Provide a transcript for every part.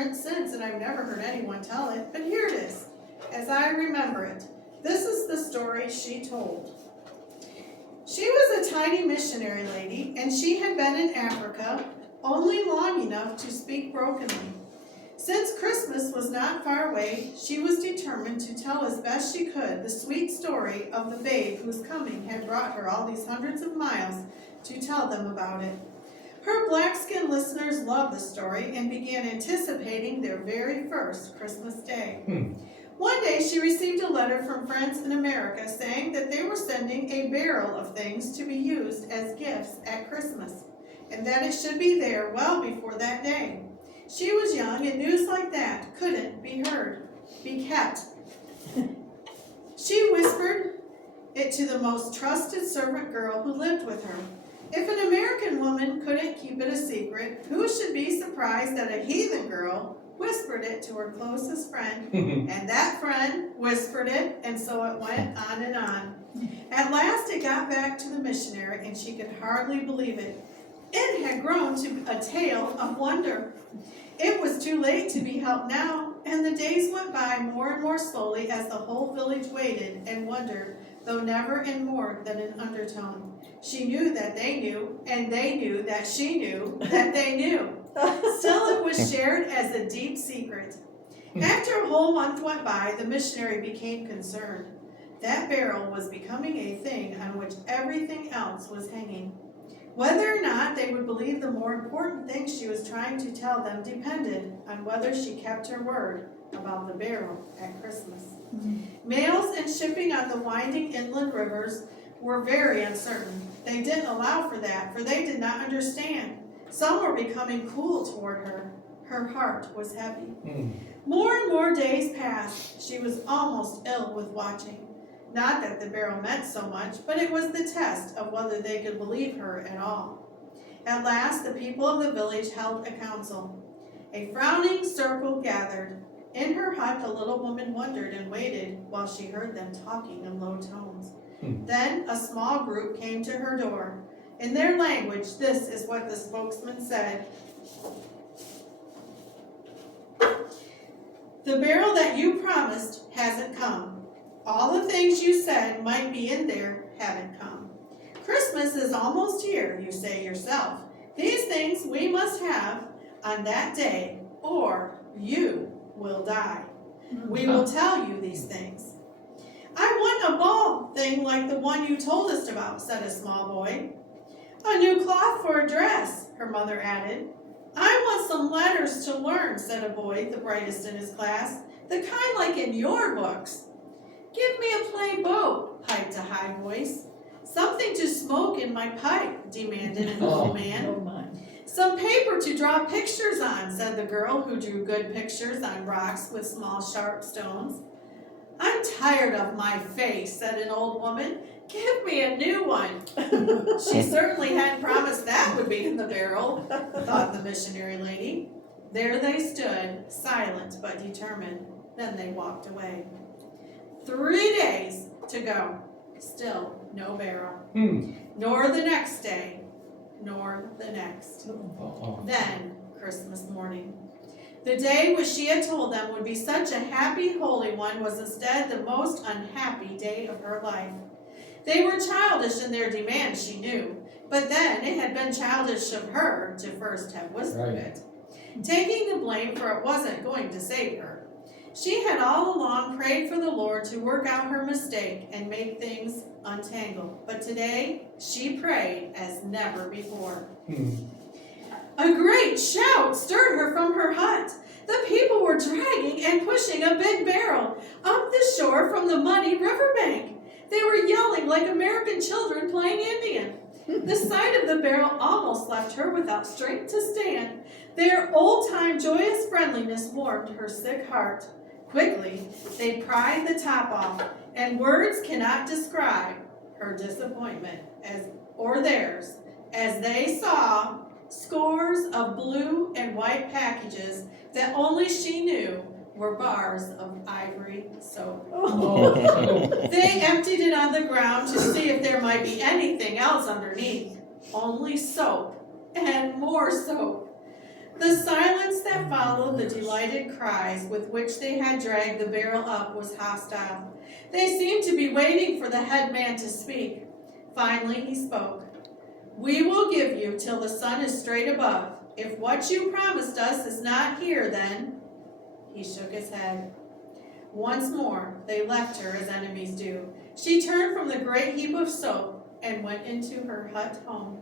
print since, and I've never heard anyone tell it, but here it is, as I remember it. This is the story she told. She was a tiny missionary lady, and she had been in Africa only long enough to speak brokenly. Since Christmas was not far away, she was determined to tell as best she could the sweet story of the babe whose coming had brought her all these hundreds of miles to tell them about it. Her black-skinned listeners loved the story and began anticipating their very first Christmas day. One day she received a letter from friends in America saying that they were sending a barrel of things to be used as gifts at Christmas, and that it should be there well before that day. She was young, and news like that couldn't be kept. She whispered it to the most trusted servant girl who lived with her. If an American woman couldn't keep it a secret, who should be surprised that a heathen girl whispered it to her closest friend, and that friend whispered it, and so it went on and on. At last it got back to the missionary, and she could hardly believe it. It had grown to a tale of wonder. It was too late to be helped now, and the days went by more and more slowly as the whole village waited and wondered, though never in more than an undertone. She knew that they knew, and they knew that she knew that they knew. Still, it was shared as a deep secret. After a whole month went by, the missionary became concerned. That barrel was becoming a thing on which everything else was hanging. Whether or not they would believe the more important things she was trying to tell them depended on whether she kept her word about the barrel at Christmas. Mails and shipping on the winding inland rivers were very uncertain. They didn't allow for that, for they did not understand. Some were becoming cool toward her. Her heart was heavy. More and more days passed. She was almost ill with watching. Not that the barrel meant so much, but it was the test of whether they could believe her at all. At last, the people of the village held a council. A frowning circle gathered. In her hut, the little woman wondered and waited while she heard them talking in low tones. Then a small group came to her door. In their language, this is what the spokesman said. The barrel that you promised hasn't come. All the things you said might be in there haven't come. Christmas is almost here, you say yourself. These things we must have on that day, or you will die. We will tell you these things. I want a ball thing like the one you told us about, said a small boy. A new cloth for a dress, her mother added. I want some letters to learn, said a boy, the brightest in his class, the kind like in your books. Give me a plain boat, piped a high voice. Something to smoke in my pipe, demanded an old man. Some paper to draw pictures on, said the girl who drew good pictures on rocks with small sharp stones. I'm tired of my face, said an old woman. Give me a new one. She certainly hadn't promised that would be in the barrel, thought the missionary lady. There they stood, silent but determined. Then they walked away. 3 days to go. Still no barrel. Nor the next day, nor the next. Then, Christmas morning. The day which she had told them would be such a happy, holy one was instead the most unhappy day of her life. They were childish in their demands, she knew, but then it had been childish of her to first have whispered it, taking the blame for it wasn't going to save her. She had all along prayed for the Lord to work out her mistake and make things untangle, but today she prayed as never before. A great shout stirred her from her hut. The people were dragging and pushing a big barrel up the shore from the muddy riverbank. They were yelling like American children playing Indian. The sight of the barrel almost left her without strength to stand. Their old-time joyous friendliness warmed her sick heart. Quickly, they pried the top off, and words cannot describe her disappointment or theirs as they saw scores of blue and white packages that only she knew were bars of Ivory Soap. They emptied it on the ground to see if there might be anything else underneath. Only soap and more soap. The silence that followed the delighted cries with which they had dragged the barrel up was hostile. They seemed to be waiting for the head man to speak. Finally he spoke. "We will give you till the sun is straight above. If what you promised us is not here, then—" He shook his head. Once more they left her as enemies do. She turned from the great heap of soap and went into her hut home.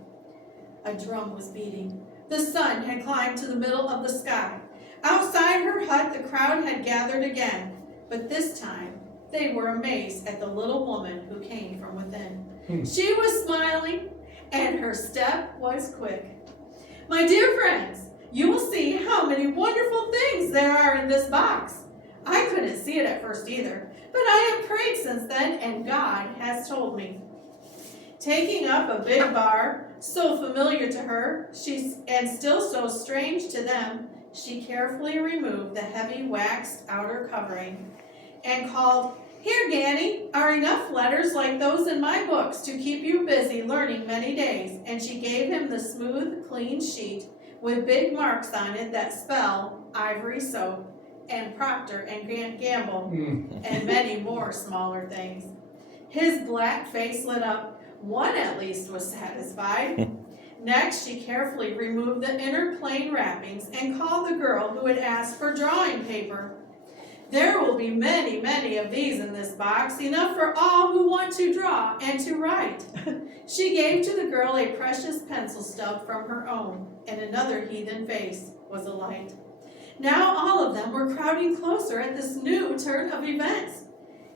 A drum was beating. The sun had climbed to the middle of the sky. Outside her hut the crowd had gathered again, but this time they were amazed at the little woman who came from within. She was smiling, and her step was quick. "My dear friends, you will see how many wonderful things there are in this box. I couldn't see it at first either, but I have prayed since then, and God has told me." Taking up a big bar, so familiar to her, and still so strange to them, she carefully removed the heavy waxed outer covering and called, "Here, Ganny, are enough letters like those in my books to keep you busy learning many days." And she gave him the smooth, clean sheet with big marks on it that spell Ivory Soap and Procter and Gamble and many more smaller things. His black face lit up. One at least was satisfied. Next, she carefully removed the inner plain wrappings and called the girl who had asked for drawing paper. "There will be many, many of these in this box, enough for all who want to draw and to write." She gave to the girl a precious pencil stub from her own, and another heathen face was alight. Now all of them were crowding closer at this new turn of events.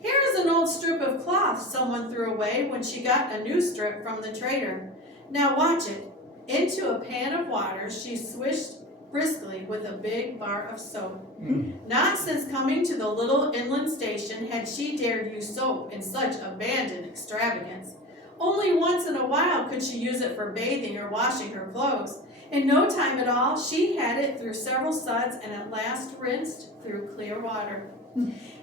"Here is an old strip of cloth someone threw away when she got a new strip from the trader. Now watch it." Into a pan of water she swished briskly with a big bar of soap. Not since coming to the little inland station had she dared use soap in such abandoned extravagance. Only once in a while could she use it for bathing or washing her clothes. In no time at all, she had it through several suds and at last rinsed through clear water.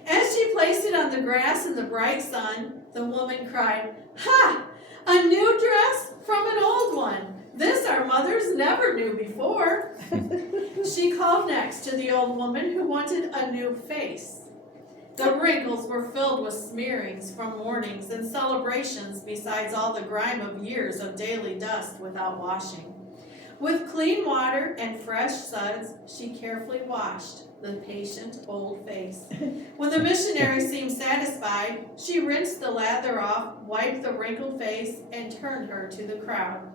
As she placed it on the grass in the bright sun, the woman cried, "Ha! A new dress from an old one. This our mothers never knew before." She called next to the old woman who wanted a new face. The wrinkles were filled with smearings from mornings and celebrations, besides all the grime of years of daily dust without washing. With clean water and fresh suds, she carefully washed the patient old face. When the missionary seemed satisfied, she rinsed the lather off, wiped the wrinkled face, and turned her to the crowd.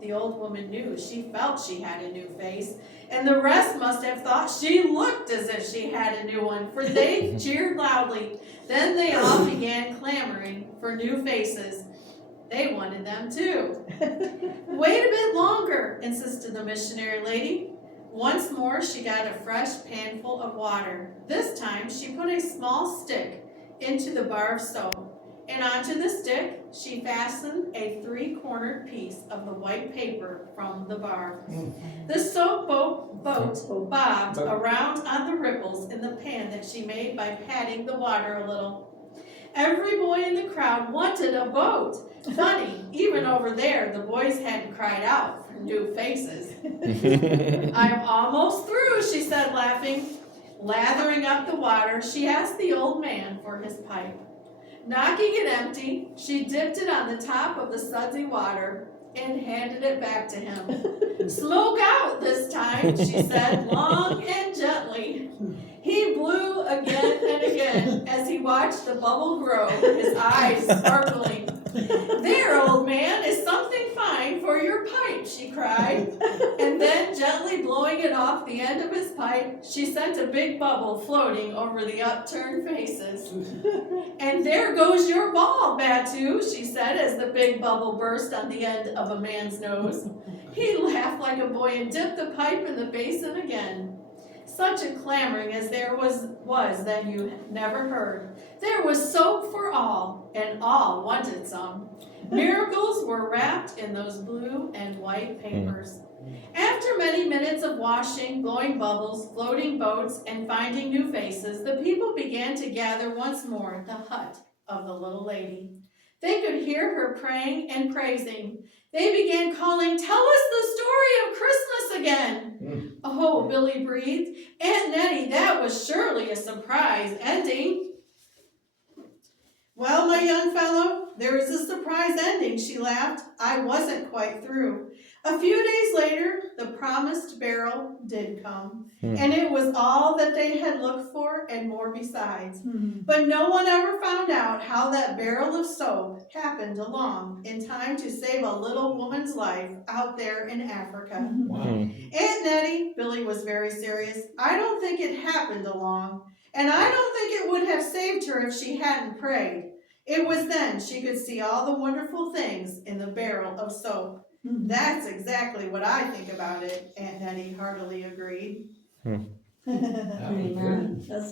The old woman knew she felt she had a new face, and the rest must have thought she looked as if she had a new one, for they cheered loudly. Then they all began clamoring for new faces. They wanted them too. "Wait a bit longer," insisted the missionary lady. Once more she got a fresh panful of water. This time she put a small stick into the bar of soap, and onto the stick she fastened a three-cornered piece of the white paper from the bar. The soap boat bobbed around on the ripples in the pan that she made by patting the water a little. Every boy in the crowd wanted a boat. Funny, even over there the boys hadn't cried out for new faces. "I'm almost through," she said, laughing. Lathering up the water, she asked the old man for his pipe. Knocking it empty, she dipped it on the top of the sudsy water and handed it back to him. "Smoke out this time," she said, long and gently. He blew again and again as he watched the bubble grow, his eyes sparkling. "There, old man, is something fine for your pipe," she cried. And then, gently blowing it off the end of his pipe, she sent a big bubble floating over the upturned faces. "And there goes your ball, Batu," she said as the big bubble burst on the end of a man's nose. He laughed like a boy and dipped the pipe in the basin again. Such a clamoring as there was that you never heard. There was soap for all, and all wanted some. Miracles were wrapped in those blue and white papers. After many minutes of washing, blowing bubbles, floating boats, and finding new faces, the people began to gather once more at the hut of the little lady. They could hear her praying and praising. They began calling, "Tell us the story of Christmas again." Oh, Billy breathed. Aunt Nettie, that was surely a surprise ending. Well, my young fellow, there is a surprise ending, she laughed. I wasn't quite through. A few days later, the promised barrel did come, and it was all that they had looked for and more besides. But no one ever found out how that barrel of soap happened along in time to save a little woman's life out there in Africa. Wow. Aunt Nettie, Billy was very serious, I don't think it happened along, and I don't think it would have saved her if she hadn't prayed. It was then she could see all the wonderful things in the barrel of soap. That's exactly what I think about it, Aunt Nettie heartily agreed. That was good. That's